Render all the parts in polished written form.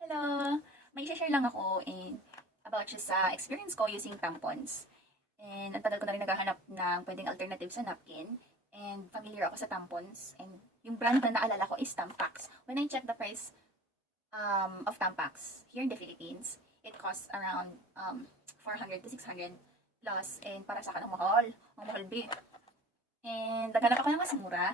Hello! May share lang ako about just sa experience ko using tampons. And ang tagal ko na rin naghahanap ng pwedeng alternative sa napkin. And familiar ako sa tampons. And yung brand na naalala ko is Tampax. When I checked the price of Tampax here in the Philippines, it costs around 400 to 600 plus. And para sa akin, ang mahal. Ang mahal, be. And naghanap ako ng mas mura.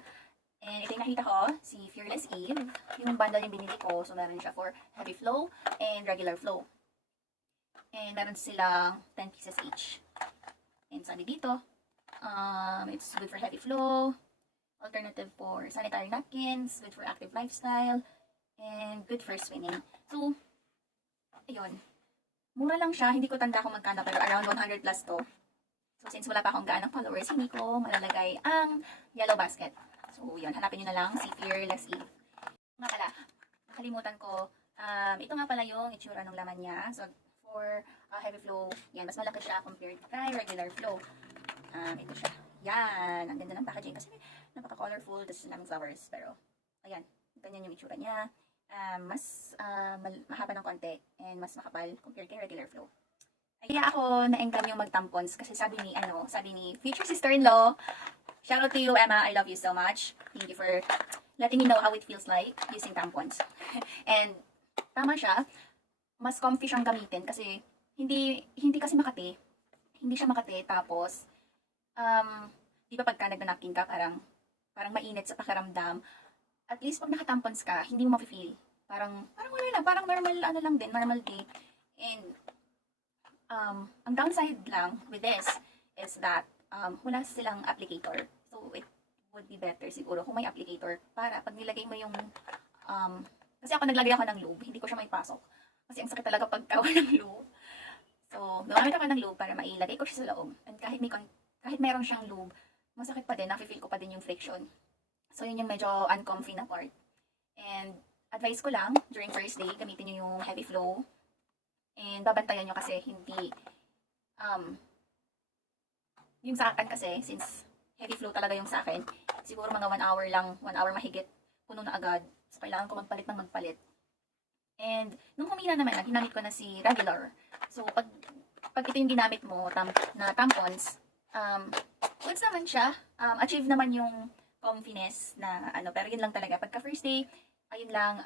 And ito yung nakita ko, si Fearless Eve. Yung bundle yung binili ko. So, meron siya for heavy flow and regular flow. And meron silang 10 pieces each. And sabi dito, it's good for heavy flow, alternative for sanitary napkins, good for active lifestyle, and good for swimming. So, ayun. Mura lang siya. Hindi ko tanda kung magkano, pero around 100 plus to. So, since wala pa akong gaanong followers, hindi ko malalagay ang yellow basket. So, yun. Hanapin nyo na lang si Fearless Eve. Nga pala, nakalimutan ko. Ito nga pala yung itsura ng laman niya. So, for heavy flow, yan. Mas malaki siya compared kay regular flow. Ito siya. Yan. Ang ganda ng packaging kasi napaka-colorful. Tapos daming flowers. Pero, ayan. Ganyan yung itsura niya. Mas mahaba ng konti and mas makapal compared kay regular flow. Kaya ako na-enggan yung magtampons kasi sabi ni future sister-in-law, shout out to you, Emma. I love you so much. Thank you for letting me know how it feels like using tampons. And tama siya, mas comfy siyang gamitin kasi hindi kasi makati. Hindi siya makati tapos di ba pagka nagna-napkin ka parang mainit sa pakiramdam. At least pag nakatampons ka, hindi mo mafe-feel. Parang wala lang, parang normal day. And ang downside lang with this is that wala silang applicator. So, it would be better siguro kung may applicator para pag nilagay mo yung kasi ako naglagay ako ng lube, hindi ko siya maipasok. Kasi ang sakit talaga pagka walang lube. So, gumamit ako ng lube para mailagay ko siya sa loob. And kahit meron siyang lube, masakit pa din, nafe-feel ko pa din yung friction. So, yun yung medyo uncomfy na part. And advice ko lang, during first day, gamitin nyo yung heavy flow. And babantayan nyo kasi hindi yung sa akin kasi, since heavy flow talaga yung sa akin, siguro mga 1 hour lang, 1 hour mahigit, puno na agad. So, kailangan ko magpalit. And, nung humina naman, ginamit ko na si regular. So, pag ito yung ginamit mo, na tampons, goods naman siya. Achieve naman yung comfiness na pero yun lang talaga. Pagka first day, ayun lang,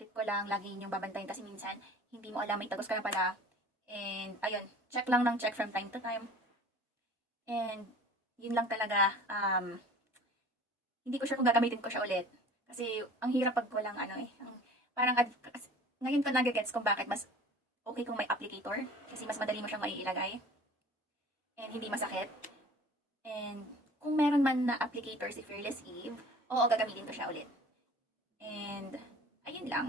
tip ko lang, lagi yung babantayan kasi minsan, hindi mo alam, may tagos ka na pala. And, ayun, check from time to time. And, yun lang talaga, hindi ko sure kung gagamitin ko siya ulit. Kasi, ang hirap pag walang ngayon ko nagagets kung bakit mas okay kung may applicator. Kasi mas madali mo siyang maiilagay. And, hindi masakit. And, kung meron man na applicator si Fearless Eve, oo, gagamitin ko siya ulit. And, ayun lang.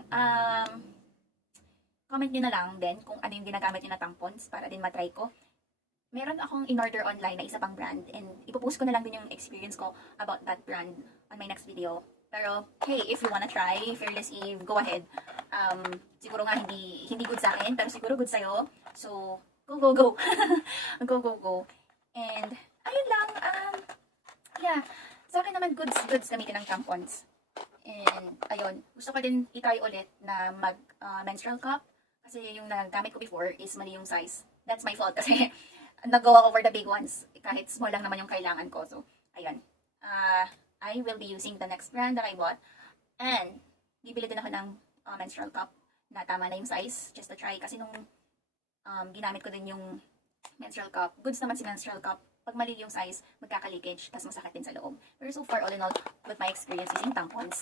Comment nyo na lang din kung ano yung ginagamit nyo na tampons para din matry ko. Meron akong in-order online na isa pang brand and ipopost ko na lang din yung experience ko about that brand on my next video. Pero, hey, if you wanna try Fearless Eve, go ahead. Siguro nga hindi good sa akin, pero siguro good sa'yo. So, go. Go. And, ayun lang. Yeah. Sa akin naman, goods gamitin ng tampons. And, ayun. Gusto ko din i-try ulit na menstrual cup. Kasi yung nagamit ko before is mali yung size. That's my fault kasi nag-go over the big ones. Kahit small lang naman yung kailangan ko. So, ayun. I will be using the next brand that I bought. And, bibili din ako ng menstrual cup na tama na yung size. Just to try. Kasi nung ginamit ko din yung menstrual cup, goods naman si menstrual cup. Pag mali yung size, magkaka-leakage, tapos masakit din sa loob. Pero so far, all in all, with my experience using tampons,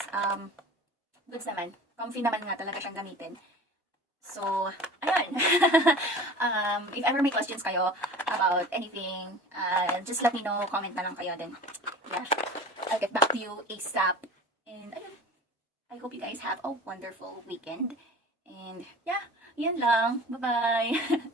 goods naman. Comfy naman nga talaga siyang gamitin. So, ayun. If ever may questions kayo about anything, just let me know. Comment na lang kayo din. Yeah. I'll get back to you ASAP. And, ayun. I hope you guys have a wonderful weekend. And, yeah. Yan lang. Bye-bye.